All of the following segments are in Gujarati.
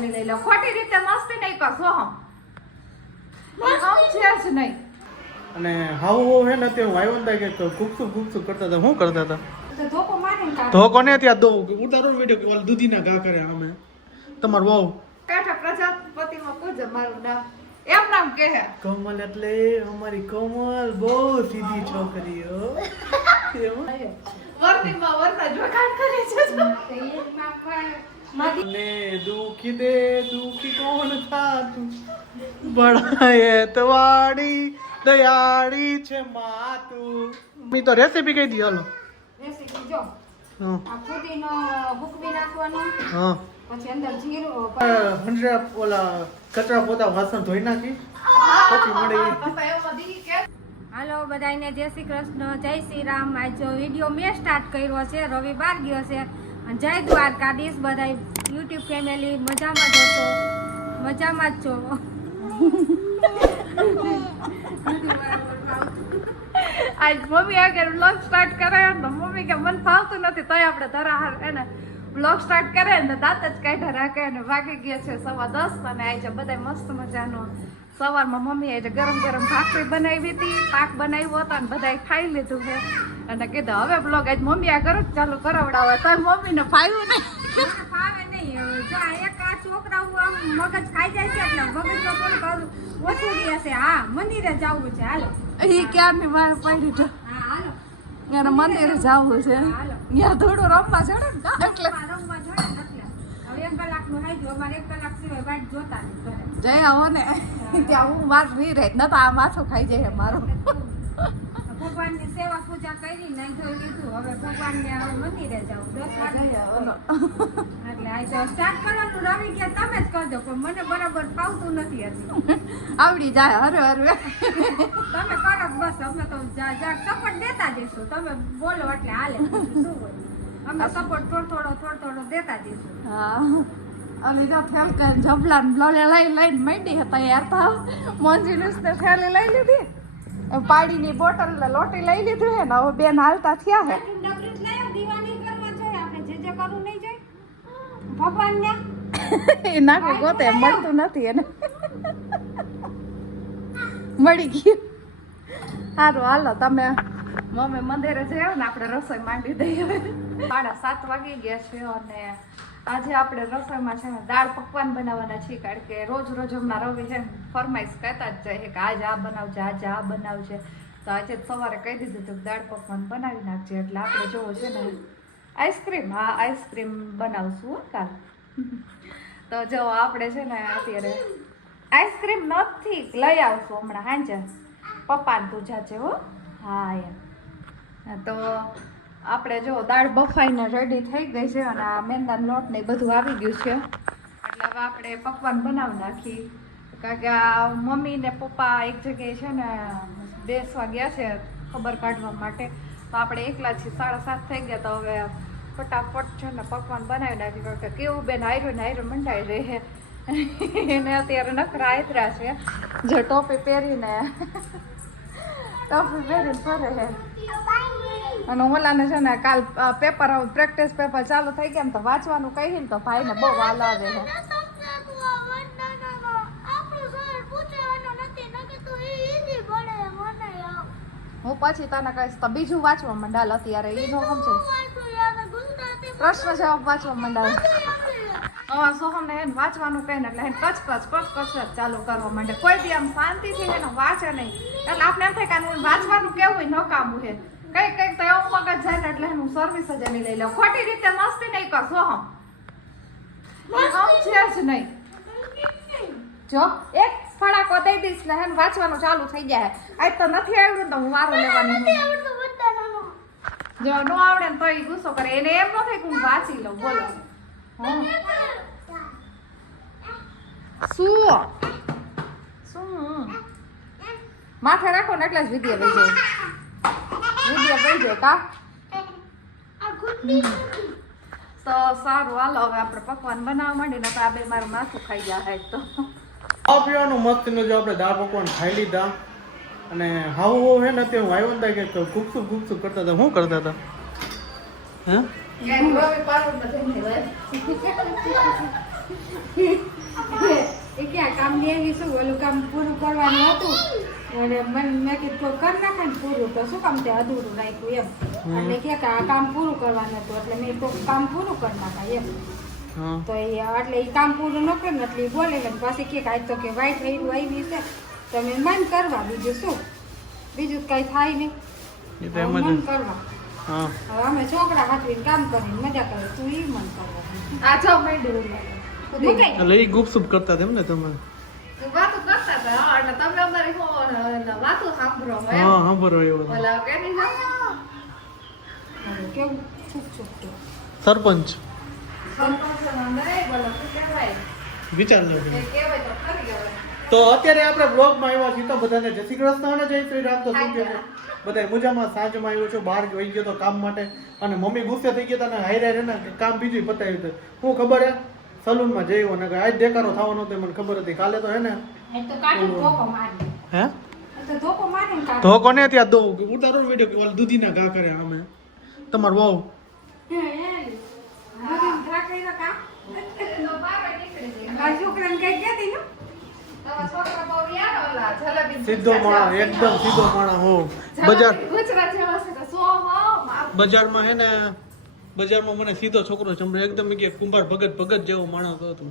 સજાવી લઈ લો ખોટી રીતે મસ્તી નહીં કરશો હમ છે જ નહીં અને હાવ હે ને તે વાયવંતા કે ગુપસુપ કરતા હતા શું કરતા હતા ધોકો મારે ને ધોકો ને ત્યાં દો ઉતારો વિડિયો કે ઓલ દૂધીના ઘા કરે અમે તમાર વહુ કાઠા પ્રજાપતિમાં પૂજે મારું નામ એમ નામ કહે કમલ એટલે અમારી કમલ બહુ સીધી છોકરીઓ વર્તીમાં વર્તા જોગાડ કરે છે ને દુખી કોણ થાતું બળાએ તવાડી દયાળી છે માતું મી તો રેસીપી કહી દી હાલો રેસીપી જો હા આ ફુદીનો હુકવી નાખવાનો હા પછી અંદર જીરું ઓલા કચરા પોતા વાસણ ધોઈ નાખી પછી મળે હાલો બધાને જય શ્રી કૃષ્ણ જય શ્રી રામ આજ જો વિડીયો મેં સ્ટાર્ટ કર્યો છે રવિવાર ગયો છે અને જય દ્વારકાધીશ બધા યુટ્યુબ ફેમિલી મજામાં જ છો મજામાં જ છો આજ મમ્મી આગળ વ્લોગ સ્ટાર્ટ કરાયો ને મમ્મી કે મને ફાવતું નથી તોય આપણે ધરા એને વ્લોગ સ્ટાર્ટ કરે ને દાંત જ કાઢ્યા રાખે ને વાગી ગયા છે 10:15 અને આજે બધા મસ્ત મજાનો સવારમાં મમ્મી આજે ગરમ ગરમ ભાખરી બનાવી હતી પાક બનાવ્યો હતો અને બધા ખાઈ લીધું છે અને કીધું હવે બ્લોગ આજ મમ્મી આ કરો ચાલુ કરાવડાવે તો મમ્મીને ફાવ્યું નહીં ફાવે નહીં જો આ એક આ છોકરાઓ આમ મગજ ખાઈ જાય છે એટલે મગજ તો કોણ કરું ઓછું છે હા મંદિરે જવું છે હાલો એ ક્યારની મારે પડી છે હા હાલો ત્યાં મંદિરે જવું છે ત્યાં થોડું રમવા ચડે ને એટલે રમવા ચડે ને એટલે હવે 1 કલાકનું હાઈ ગયું અમારે 1 કલાક સિવાય વાટ જોતા નહીં જય આવો ને ત્યાં હું વાત નહીં રહે ન તો આ માથું ખાઈ જાય મારું ભગવાનની સેવા પૂજા કરી નહીં જોઈ લીધું હવે ભગવાનને મંદિરે જાવ 10 વાગે એટલે આજે સ્ટાર્ટ કરવાનું રવિ કે તમે જ કરજો પણ મને બરાબર ફાવતું નથી હજી આવડી જાય હરે હરે તમે કરો બસ અમે તો સપોર્ટ દેતા જઈશું તમે બોલો એટલે હાલે શું હોય અમે સપોર્ટ થોડો દેતા જઈશું હા અને જો ફેલકન જબલા બ્લોલે લઈને માંડી હતા યાર થાવ મોંજીલુસ ને થેલી લઈ લીધી પાણીની બોટલ ને લોટી લઈ લીધું હે ને હવે બેન હાલતા થયા હે દીવાની કરવા જોઈએ આપણે જે કરવું નહીં જોઈએ ભગવાનને એ નાખો ગોતે મળતું નથી એને મળી ગયું સારું હાલો તમે મમ્મી મંદિરે જઈએ ને આપણે રસોઈ માંડી દઈએ 7:30 વાગી ગયા છે અને આજે આપણે રસોઈમાં છે ને દાળ પકવાન બનાવવાના છીએ કારણ કે રોજ હમણાં રવિ છે ફરમાઈશ કહેતા જ જાય કે આજે આ બનાવજે આજે આ બનાવજે તો આજે સવારે કહી દીધું હતું દાળ પકવાન બનાવી નાખજે એટલે આપણે જોવો છે ને આઈસ્ક્રીમ બનાવશું કાલ તો જો આપણે છે ને અત્યારે આઈસ્ક્રીમ નથી લઈ આવશું હમણાં હાંજે પપ્પાને પૂજા છે હો હા એમ તો આપણે જો દાળ બફાઈને રેડી થઈ ગઈ છે અને આ મેંદાનો લોટ ને બધું આવી ગયું છે એટલે હવે આપણે પકવાન બનાવી નાખી કારણ કે આ મમ્મી ને પપ્પા એક જગ્યાએ છે ને બેસવા ગયા છે ખબર કાઢવા માટે તો આપણે એકલા છીએ 7:30 થઈ ગયા તો હવે ફટાફટ છે ને પકવાન બનાવી નાખી કારણ કે કેવું બેન હાયરો મંડાઈ રહે છે એને અત્યારે નખરા આયતરા છે જે ટોપી પહેરીને ફરે છે અને ઓલાને છે ને કાલ પેપર પ્રેક્ટિસ પેપર ચાલુ થઈ ગયા ને તો વાંચવાનું કહી ને તો ભાઈને બહુ વાલ આવે છે હું પછી તને કહીશ તો બીજું વાંચવા માંડાલ અત્યારે એ નો સમજે પ્રશ્ન જવાબ વાંચવા માંડાલ હવે સોહમને એને વાંચવાનું કહે ને એટલે એને કચ ચાલુ કરવા માંડે કોઈ બી આમ શાંતિથી એને વાંચે નહીં એટલે આપણે એમ થાય કે વાંચવાનું કેવું નકામું છે કઈક તો એવું મગજ જાય ને એટલે એનું સર્વિસ જ એની લઈ લો ખોટી રીતે મસ્તી નહીં કરશો હમ છે જ નહીં જો એક ફડાકો દઈ દઈશ ને એને વાંચવાનું ચાલુ થઈ જાય આજ તો નથી આવડ્યું તો હું વારો લેવાની જો ન આવડે ને તો એ ગુસ્સો કરે એને એમ ન થાય કે હું વાંચી લઉં બોલો શું માથે રાખો ને એટલે જ વિડીયો વહી જાય કા તો સારું હાલો હવે આપણે પકવાન બનાવવા માંડીને તો આ બે મારું માથું ખાઈ જાય તો પીવાનું મસ્ત જો આપણે દાળ પકવાન ખાઈ લીધા અને હાવ હે ને તે વાયવંતા કે ગુપસુપ કરતા હતા શું કરતા હતા હે એ ક્યાં કામ લેવી શું ઓલું કામ પૂરું કરવાનું હતું અને મેં કીધું કર નાખે ને પૂરું તો શું કામ તે અધૂરું રાખ્યું એમ એટલે કે આ કામ પૂરું કરવાનું હતું એટલે મેં તો કામ પૂરું કરી નાખાય એમ તો એટલે એ કામ પૂરું ન કરે ને એટલે એ બોલે ને પાછી કે આજ તો કે વાઈટ રહ્યું આવી છે તમે મન કરવા બીજું શું બીજું કઈ થાય નહીં મન કરવા હવે અમે છોકરા હાથવીને કામ કરીને મજા કરે તું ઈ મન કરવા આ જો એટલે એ ગુપસુપ કરતા તેમ ને તમે વાતો કરતા હતા એટલે તમે અમારી વાતો સાંભળો હા સાંભળો એવું ઓલા કે નહીં કેવું છૂક છૂક સરપંચ વિચાર લો તો અત્યારે આપણે બ્લોગમાં આવ્યા છીએ તો બધાને જય શ્રી કૃષ્ણ અને જય શ્રી રામ. તો શું કે બધા મજામાં સાંજમાં આવ્યો છું, બહાર ગઈ ગયો તો કામ માટે અને મમ્મી ગુસ્સે થઈ ગયા હતા ને હાયરા ને કામ બીજું પતાવ્યું હતું. હું ખબર હે સલૂનમાં જઈ ને આજ દેખાડો થવાનો હતો મને ખબર હતી. કાલે તો હે ને હે ધોકો ને ત્યાં દો ઉતારો વિડીયો કે ઓલા દૂધીના ઘા કરે અમે તમાર વહુ સીધો માણા એકદમ સીધો માણા હો બજારમાં હે ને બજારમાં મને સીધો છોકરો જમણે એકદમ કે કુંભાર ભગત જેવો માણસ હતો.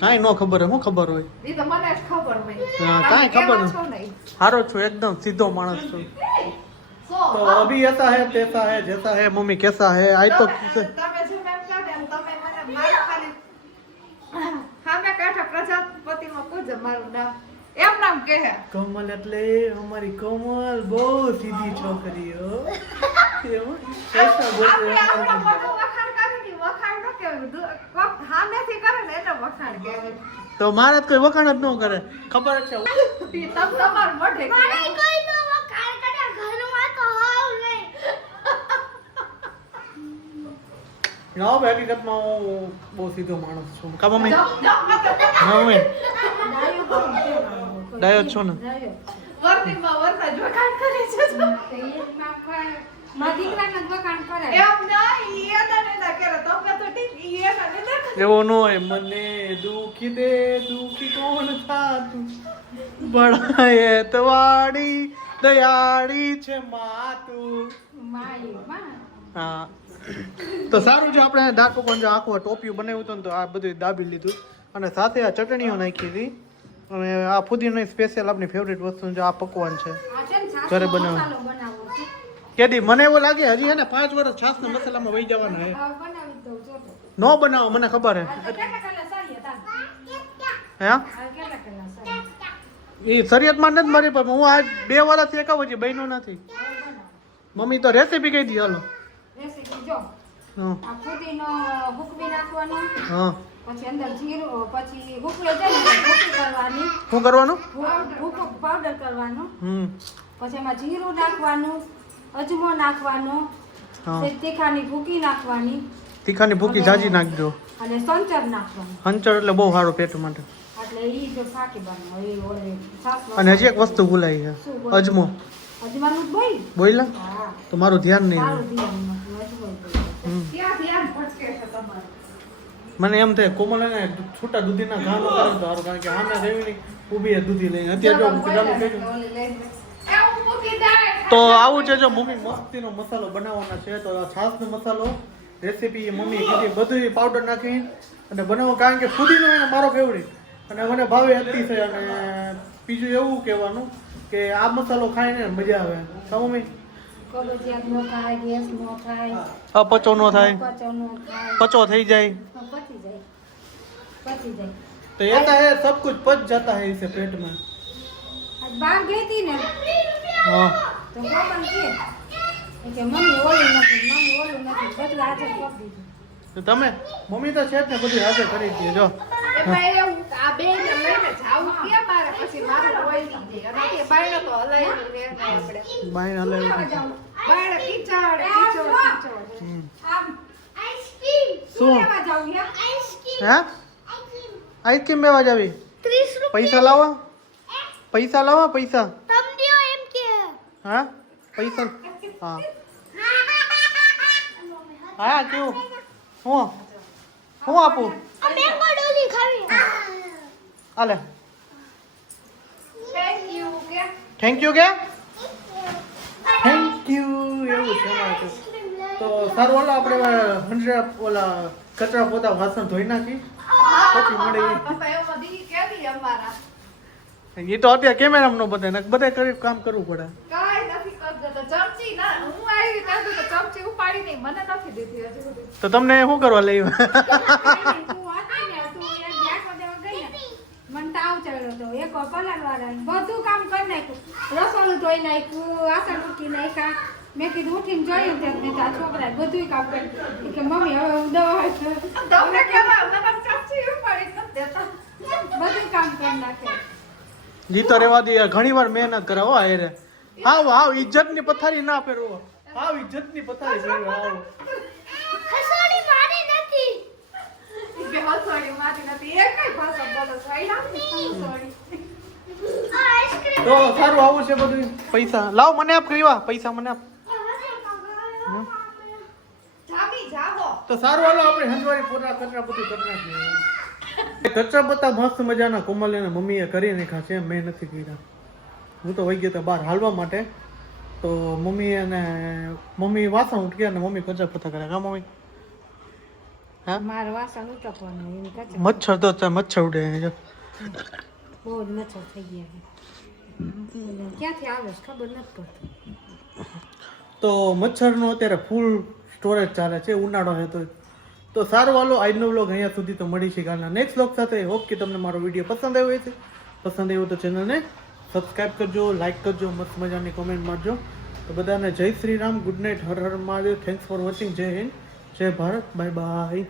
કાંઈ નો ખબર હે, હું ખબર હોય કાંઈ ખબર નહીં. હારો છું એકદમ સીધો માણસ છું. तो अभी ऐसा है तैसा है जैसा है मम्मी कैसा है आज तो કમલ એટલે અમારી કમલ બહુ સીધી છોકરી હો. તો મારે કોઈ વખાણ જ ન કરે ખબર જ છે. ના હકીકતમાં હું બહુ સીધો માણસ છું. કા મમ્મી મમ્મી ડાયો છો ને એવો નો હોય. મને દુખી દે દુખી કોણ થાતું બળાએ તવાડી દયાળી છે માતું. હા તો સારું છે આપણે દાળ પકવાન જો આખું ટોપિયું બનાવ્યું હતું ને તો આ બધું દાબી લીધું અને સાથે આ ચટણીઓ નાખી હતી અને આ ફુદીનો સ્પેશિયલ આપણી ફેવરેટ વસ્તુ જો આ પકવાન છે ઘરે બનાવ્યું. કેદી મને એવું લાગે હજી હે ને 5 વર્ષ છાસના મસાલામાં વહી જવાના હે. નો બનાવો મને ખબર હે એ શરીયતમાં નથી મારી પણ હું આ 2 વર્ષથી એકાવ હજી બન્યું નથી. મમ્મી તો રેસીપી કહી દી હાલો. પછી અંદર જીરું પછી હુકવી જાય ને હુકવી કરવાની. શું કરવાનું? હુકવ પાવડર કરવાનું. પછી એમાં જીરું નાખવાનું, અજમો નાખવાનો, તીખાની ભૂકી નાખવાની. તીખાની ભૂકી જાજી નાખજો અને સંચર નાખવાનું. સંચર એટલે બહુ સારું પેટ માટે. એટલે ઈ જો ફાકી બને એ ઓલે છાસ. અને હજી એક વસ્તુ ભૂલાઈ છે અજમો. અજમાનું બોલ બોઈલા તો મારું ધ્યાન નહીં. મને એમ થાય કોમલ ને છૂટા દૂધીના ઘા નો કરે તો સારું કારણ કે આમે રેવી ઊભી દૂધી લઈને અત્યારે તો આવું છે. જો મમ્મી મસ્તીનો મસાલો બનાવવાના છે તો છાસનો મસાલો રેસીપી મમ્મી કીધી બધું પાવડર નાખી અને બનાવો કારણ કે ફુદીનો એને મારો ફેવરિટ અને મને ભાવે અતિશય. અને બીજું એવું કહેવાનું કે આ મસાલો ખાઈને મજા આવે. મમ્મી અપચો નો થાય, પચો થઈ જાય तो ऐसा है सब कुछ पच जाता है इसे पेट में. बाहर गई थी ना हाँ तो पापा ने कि मम्मी ओली નથી બધું હાજર કરી દીધું. તો તમે મમ્મી તો છે જ ને બધું હાજર કરી દીધી. જો એમાં એવું આ બે ને લઈને જાવું ક્યાં મારે પછી મારું ઓલી દે અને કે બાયણો તો હલાઈ ને આપણે બાયણ હલાવી બાયણ કીચડ આમ આઈસ્ક્રીમ શું લેવા જાવું યા આઈસ્ક્રીમ હે આઈસ્ક્રીમ લેવા જાવી 30 પૈસા લાવો પૈસા તમ દિયો એમ કે હા પૈસા હા હા કેવું હું આપું મેંગો ડોલી ખાવી હાલે થેન્ક યુ કે થેન્ક યુ કે થેન્ક યુ એવું છે અમારે તો. તો સારું ઓલા આપણે 100 ઓલા કચરા પોતા વાસણ ધોઈ નાખી પછી મળી પપ્પા એવું બધી કેવી અમારા એ તો અત્યારે કેમેરામાં નો બધાય ને બધા કરી કામ કરવું પડે કાઈ નથી કરતો તો ચમચી ના હું આવી ત્યાં તો ચમચી ઉપાડી નહીં મને નથી દીધી હજી સુધી તો તમને શું કરવા લઈ તું હતી ને તું એક બ્યાકો દેવા ગઈ ને મને તાવ ચડ્યો હતો એક પલાળવાળા બધું કામ કરી નાખ્યું રસોડું ધોઈ નાખ્યું વાસણ મૂકી નાખ્યા મેં કીધું ઉઠીને જોયું તે મેં આ છોકરાએ બધું કામ કર્યું કે મમ્મી હવે હું દવા તમને કેવા મને ચમચી ઉપાડી નથી દેતા બધું કામ કરી નાખે જીતો રેવા દે ઘણી વાર મહેનત કરે હો હારે આવ ઇજ્જતની પથારી ના ફેરવો ઇજ્જતની પથારી ફેરવો આવો ખસોડી મારી નથી કે હસોડી મારી નથી એક કઈ ભાષા બોલો છો આઈ નાખી હસોડી આઈસ્ક્રીમ તો સારું આવું છે બધું પૈસા લાવ મને આપ કરીવા પૈસા મને આપ જામી જાવો તો સારું હાલો આપણે હંજવારી પૂરા કચરા બધું કરી નાખીએ કચરા પત્તા મસ્ત મજાના કોમલ અને મમ્મીએ કરી નાખ્યા છે મેં નથી કર્યા હું તો વહી ગયો તો બહાર હાલવા માટે તો મમ્મી વાસણ ઉઠ્યા અને મમ્મી કચરા પત્તા કર્યા કા મમ્મી હા માર વાસણ ઉટકવાનું એમ કચરો મચ્છર તો મચ્છર ઉડે જો બહુ જ મચ્છર થઈ ગયા ક્યાંથી આવે છે ખબર નથી પડતી તો મચ્છરનો અત્યારે ફૂલ સ્ટોરેજ ચાલે છે ઉનાળો છે તો સારું હાલો આજનો વ્લોગ અહીંયા સુધી તો મળી છે કાલના નેક્સ્ટ વ્લોગ સાથે હોપ કે તમને મારો વિડીયો પસંદ આવ્યો હશે પસંદ આવ્યો તો ચેનલને સબસ્ક્રાઈબ કરજો લાઈક કરજો મસ્ત મજાની કોમેન્ટ મારજો તો બધાને જય Shri Ram good night Har Har Mahadev thanks for watching જય હિન્દ જય ભારત બાય બાય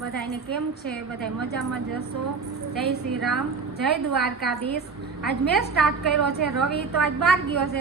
બધાને કેમ છે બધા મજામાં જશો જય શ્રી રામ જય દ્વારકાધીશ આજ મેં સ્ટાર્ટ કર્યો છે રવિ તો આજ બહાર ગયો છે